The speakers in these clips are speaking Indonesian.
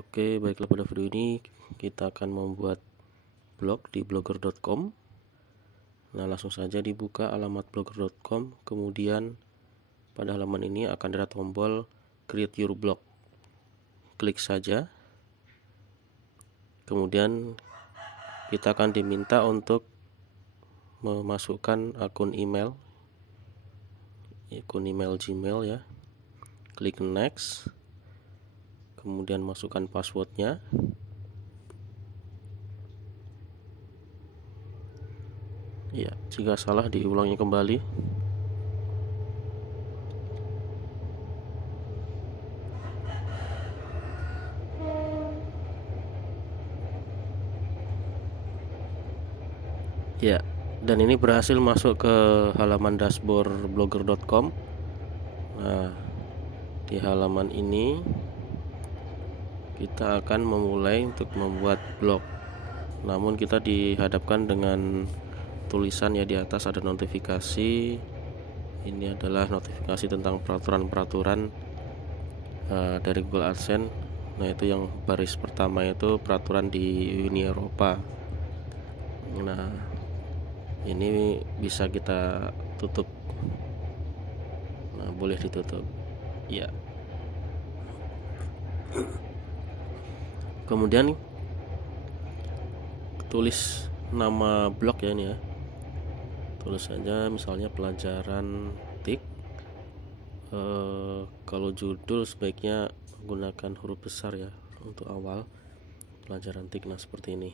Oke, baiklah, pada video ini kita akan membuat blog di blogger.com. Nah, langsung saja dibuka alamat blogger.com, kemudian pada halaman ini akan ada tombol create your blog. Klik saja. Kemudian kita akan diminta untuk memasukkan akun email Gmail ya. Klik next. Kemudian masukkan passwordnya. Ya, jika salah diulangi kembali. Ya, dan ini berhasil masuk ke halaman dashboard blogger.com. Nah, di halaman ini kita akan memulai untuk membuat blog. Namun kita dihadapkan dengan tulisan ya, di atas ada notifikasi. Ini adalah notifikasi tentang peraturan-peraturan dari Google AdSense. Nah, itu yang baris pertama itu peraturan di Uni Eropa. Nah, ini bisa kita tutup. Nah, boleh ditutup ya. Kemudian tulis nama blog ya, ini ya. Tulis saja misalnya pelajaran TIK. Kalau judul sebaiknya menggunakan huruf besar ya untuk awal, pelajaran TIK. Nah, seperti ini.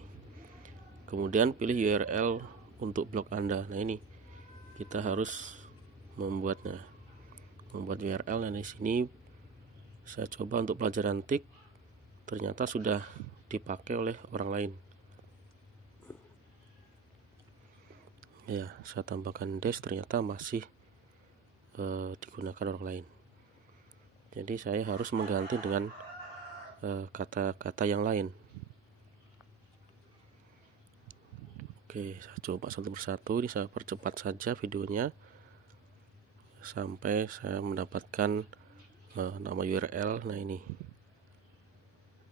Kemudian pilih URL untuk blog Anda. Nah, ini kita harus membuat URL. Nah, di sini saya coba untuk pelajaran TIK, ternyata sudah dipakai oleh orang lain. Ya, saya tambahkan dash, ternyata masih digunakan orang lain. Jadi saya harus mengganti dengan kata-kata yang lain. Oke, saya coba satu persatu. Ini saya percepat saja videonya sampai saya mendapatkan nama URL. Nah, ini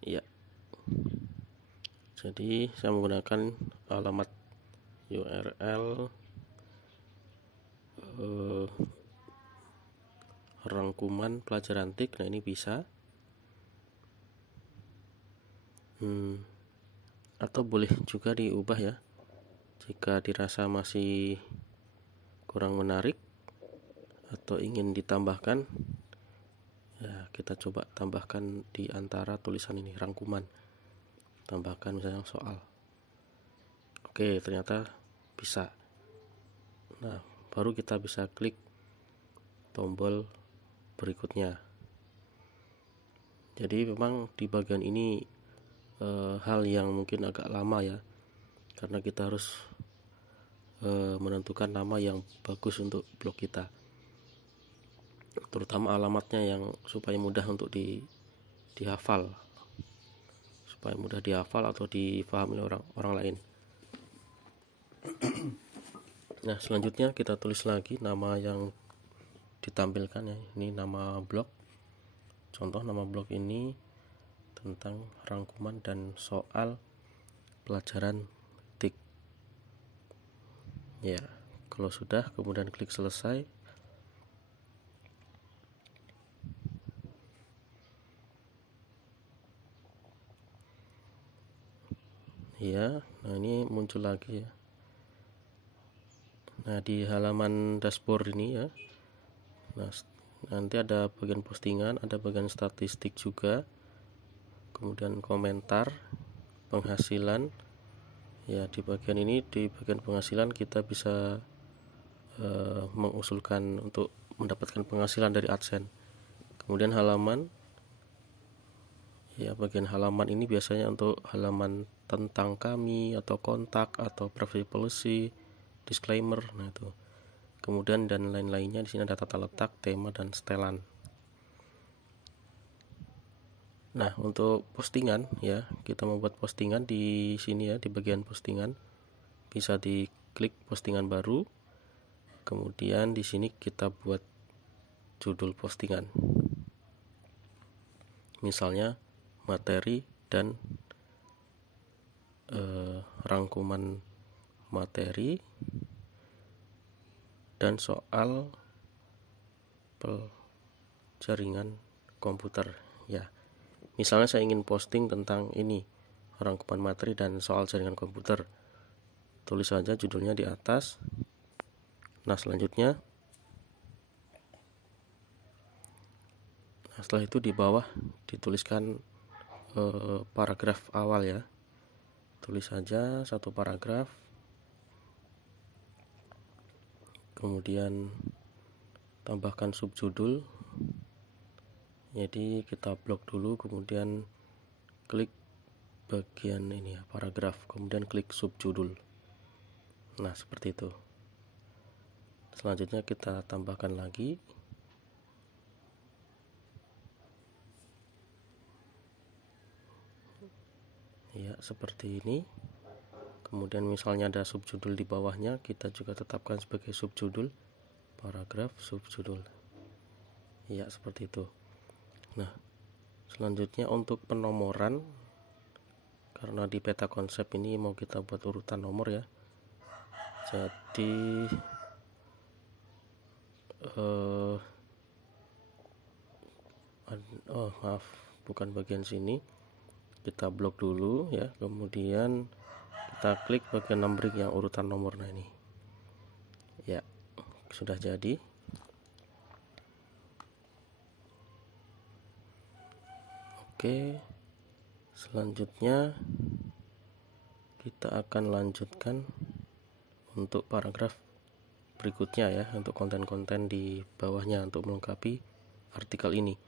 ya. Jadi saya menggunakan alamat URL rangkuman pelajaran TIK. Nah, ini bisa atau boleh juga diubah ya, jika dirasa masih kurang menarik atau ingin ditambahkan ya, kita coba tambahkan di antara tulisan ini, rangkuman, tambahkan misalnya soal. Oke, ternyata bisa. Nah, baru kita bisa klik tombol berikutnya. Jadi memang di bagian ini hal yang mungkin agak lama ya, karena kita harus menentukan nama yang bagus untuk blog kita, terutama alamatnya yang supaya mudah untuk dihafal, atau difahami orang lain. Nah, selanjutnya kita tulis lagi nama yang ditampilkan ya. Ini nama blog. Contoh nama blog ini tentang rangkuman dan soal pelajaran TIK. Ya, kalau sudah, kemudian klik selesai. Ya, nah ini muncul lagi ya. Nah, di halaman dashboard ini ya, nah nanti ada bagian postingan, ada bagian statistik juga, kemudian komentar, penghasilan ya. Di bagian ini, di bagian penghasilan, kita bisa mengusulkan untuk mendapatkan penghasilan dari AdSense. Kemudian halaman ya, bagian halaman ini biasanya untuk halaman tentang kami atau kontak atau privacy policy, disclaimer. Nah, itu. Kemudian dan lain-lainnya. Di sini ada tata letak, tema, dan setelan. Nah, untuk postingan ya, kita membuat postingan di sini ya, di bagian postingan bisa diklik postingan baru. Kemudian di sini kita buat judul postingan. Misalnya materi dan rangkuman materi dan soal jaringan komputer ya. Misalnya saya ingin posting tentang ini, rangkuman materi dan soal jaringan komputer, tulis saja judulnya di atas. Nah selanjutnya, setelah itu di bawah dituliskan paragraf awal ya. Tulis saja satu paragraf, kemudian tambahkan subjudul. Jadi kita blok dulu, kemudian klik bagian ini ya, paragraf, kemudian klik subjudul. Nah seperti itu. Selanjutnya kita tambahkan lagi. Ya seperti ini. Kemudian misalnya ada subjudul di bawahnya, kita juga tetapkan sebagai subjudul, paragraf subjudul. Ya seperti itu. Nah selanjutnya untuk penomoran, karena di peta konsep ini mau kita buat urutan nomor ya. Jadi maaf, bukan bagian sini. Kita blok dulu ya, kemudian kita klik bagian numbering yang urutan nomor. Nah ini ya sudah jadi. Oke, selanjutnya kita akan lanjutkan untuk paragraf berikutnya ya, untuk konten-konten di bawahnya untuk melengkapi artikel ini.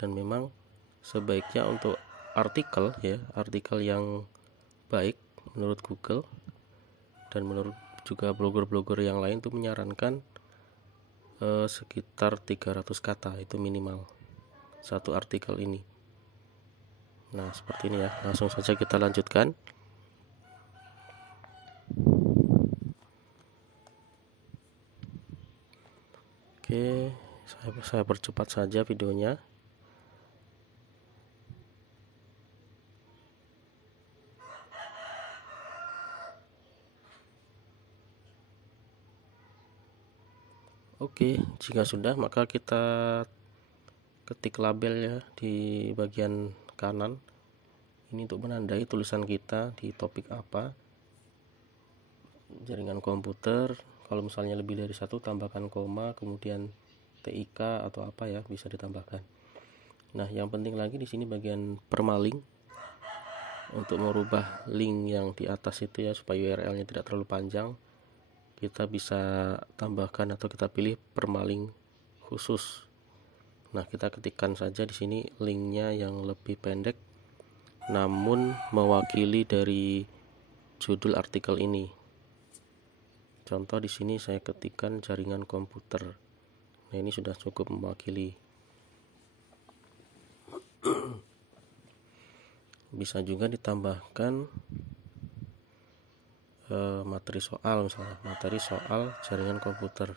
Dan memang sebaiknya untuk artikel ya, artikel yang baik menurut Google dan menurut juga blogger-blogger yang lain itu menyarankan sekitar 300 kata itu minimal satu artikel ini. Nah seperti ini ya, langsung saja kita lanjutkan. Oke, saya percepat saja videonya. Oke, jika sudah maka kita ketik label ya di bagian kanan. Ini untuk menandai tulisan kita di topik apa, jaringan komputer. Kalau misalnya lebih dari satu, tambahkan koma, kemudian TIK atau apa ya, bisa ditambahkan. Nah yang penting lagi di sini bagian permalink, untuk merubah link yang di atas itu ya, supaya URL-nya tidak terlalu panjang, kita bisa tambahkan atau kita pilih permalink khusus. Nah kita ketikkan saja di sini linknya yang lebih pendek namun mewakili dari judul artikel ini. Contoh di sini saya ketikkan jaringan komputer. Nah ini sudah cukup mewakili. Bisa juga ditambahkan materi soal, misalnya materi soal jaringan komputer.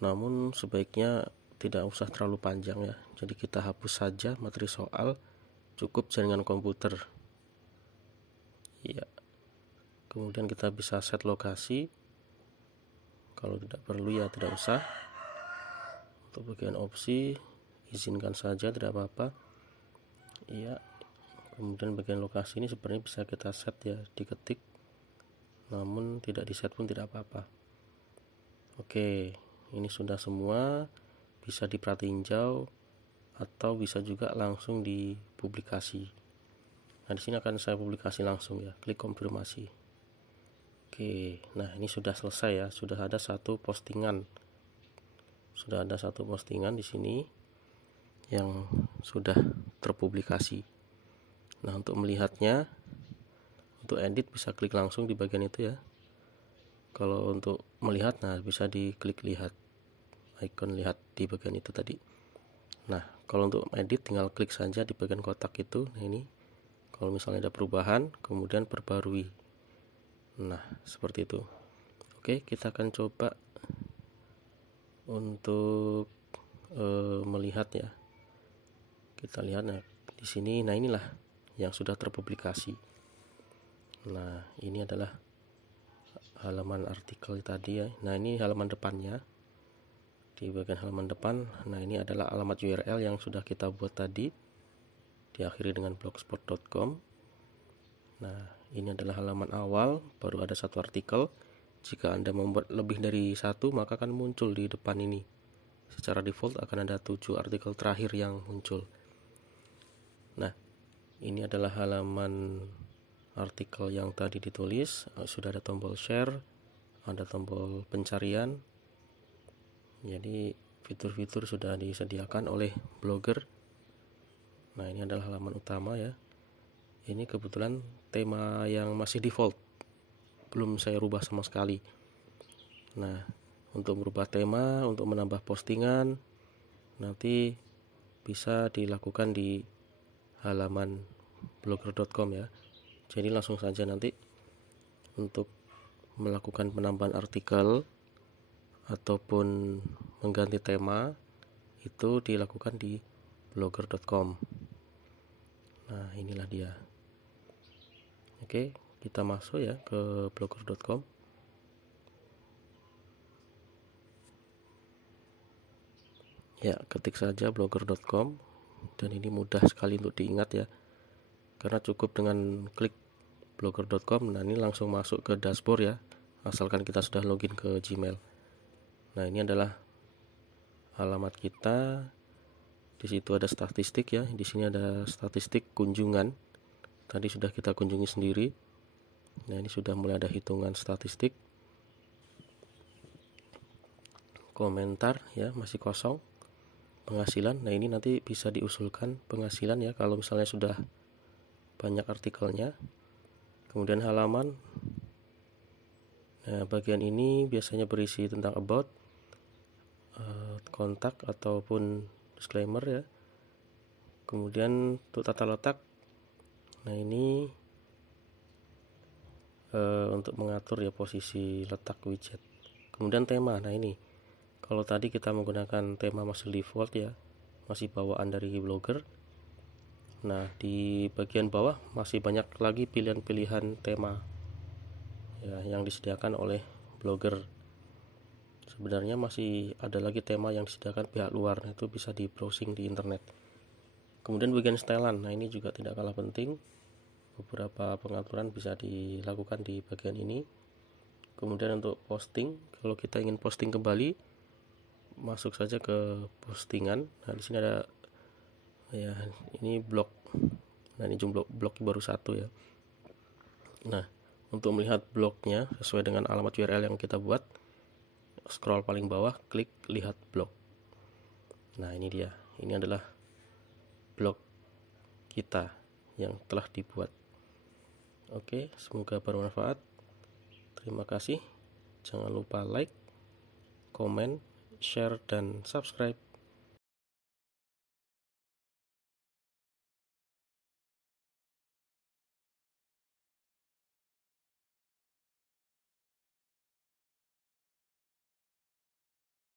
Namun sebaiknya tidak usah terlalu panjang ya. Jadi kita hapus saja materi soal, cukup jaringan komputer. Ya. Kemudian kita bisa set lokasi. Kalau tidak perlu ya tidak usah. Untuk bagian opsi izinkan saja, tidak apa-apa. Iya. Kemudian bagian lokasi ini sebenarnya bisa kita set ya, diketik. Namun tidak di set pun tidak apa-apa. Oke, ini sudah semua. Bisa dipratinjau atau bisa juga langsung dipublikasi. Nah di sini akan saya publikasi langsung ya, klik konfirmasi. Oke, nah ini sudah selesai ya, sudah ada satu postingan di sini yang sudah terpublikasi. Nah untuk melihatnya, untuk edit bisa klik langsung di bagian itu ya. Kalau untuk melihat, nah bisa diklik lihat, icon lihat di bagian itu tadi. Nah kalau untuk edit tinggal klik saja di bagian kotak itu. Nah ini kalau misalnya ada perubahan kemudian perbarui. Nah seperti itu. Oke, kita akan coba untuk melihat ya. Kita lihat, nah di sini. Nah, inilah yang sudah terpublikasi. Nah, ini adalah halaman artikel tadi ya. Nah, ini halaman depannya. Di bagian halaman depan, nah ini adalah alamat URL yang sudah kita buat tadi, diakhiri dengan blogspot.com. Nah, ini adalah halaman awal, baru ada satu artikel. Jika Anda membuat lebih dari satu, maka akan muncul di depan ini. Secara default akan ada 7 artikel terakhir yang muncul. Nah, ini adalah halaman artikel yang tadi ditulis. Sudah ada tombol share, ada tombol pencarian. Jadi fitur-fitur sudah disediakan oleh Blogger. Nah, ini adalah halaman utama ya. Ini kebetulan tema yang masih default, belum saya rubah sama sekali. Nah, untuk merubah tema, untuk menambah postingan, nanti bisa dilakukan di halaman blogger.com ya. Jadi langsung saja nanti untuk melakukan penambahan artikel ataupun mengganti tema itu dilakukan di blogger.com. Nah, inilah dia. Oke, kita masuk ya ke blogger.com. Ya, ketik saja blogger.com, dan ini mudah sekali untuk diingat ya, karena cukup dengan klik blogger.com. Nah, ini langsung masuk ke dashboard ya, asalkan kita sudah login ke Gmail. Nah, ini adalah alamat kita. Di situ ada statistik ya, di sini ada statistik kunjungan. Tadi sudah kita kunjungi sendiri. Nah, ini sudah mulai ada hitungan statistik. Komentar ya, masih kosong. Penghasilan, nah ini nanti bisa diusulkan penghasilan ya kalau misalnya sudah banyak artikelnya. Kemudian halaman, nah bagian ini biasanya berisi tentang about, kontak ataupun disclaimer ya. Kemudian untuk tata letak, nah ini untuk mengatur ya posisi letak widget. Kemudian tema, nah ini kalau tadi kita menggunakan tema masih default ya, masih bawaan dari Blogger. Nah, di bagian bawah masih banyak lagi pilihan-pilihan tema ya yang disediakan oleh Blogger. Sebenarnya masih ada lagi tema yang disediakan pihak luar, nah itu bisa di browsing di internet. Kemudian bagian stylean, nah ini juga tidak kalah penting. Beberapa pengaturan bisa dilakukan di bagian ini. Kemudian untuk posting, kalau kita ingin posting kembali, masuk saja ke postingan. Nah, di sini ada ya, ini blog. Nah, ini jumlah blog baru satu ya. Nah, untuk melihat blognya sesuai dengan alamat URL yang kita buat, scroll paling bawah, klik lihat blog. Nah, ini dia. Ini adalah blog kita yang telah dibuat. Oke, semoga bermanfaat. Terima kasih. Jangan lupa like, komen, share, dan subscribe.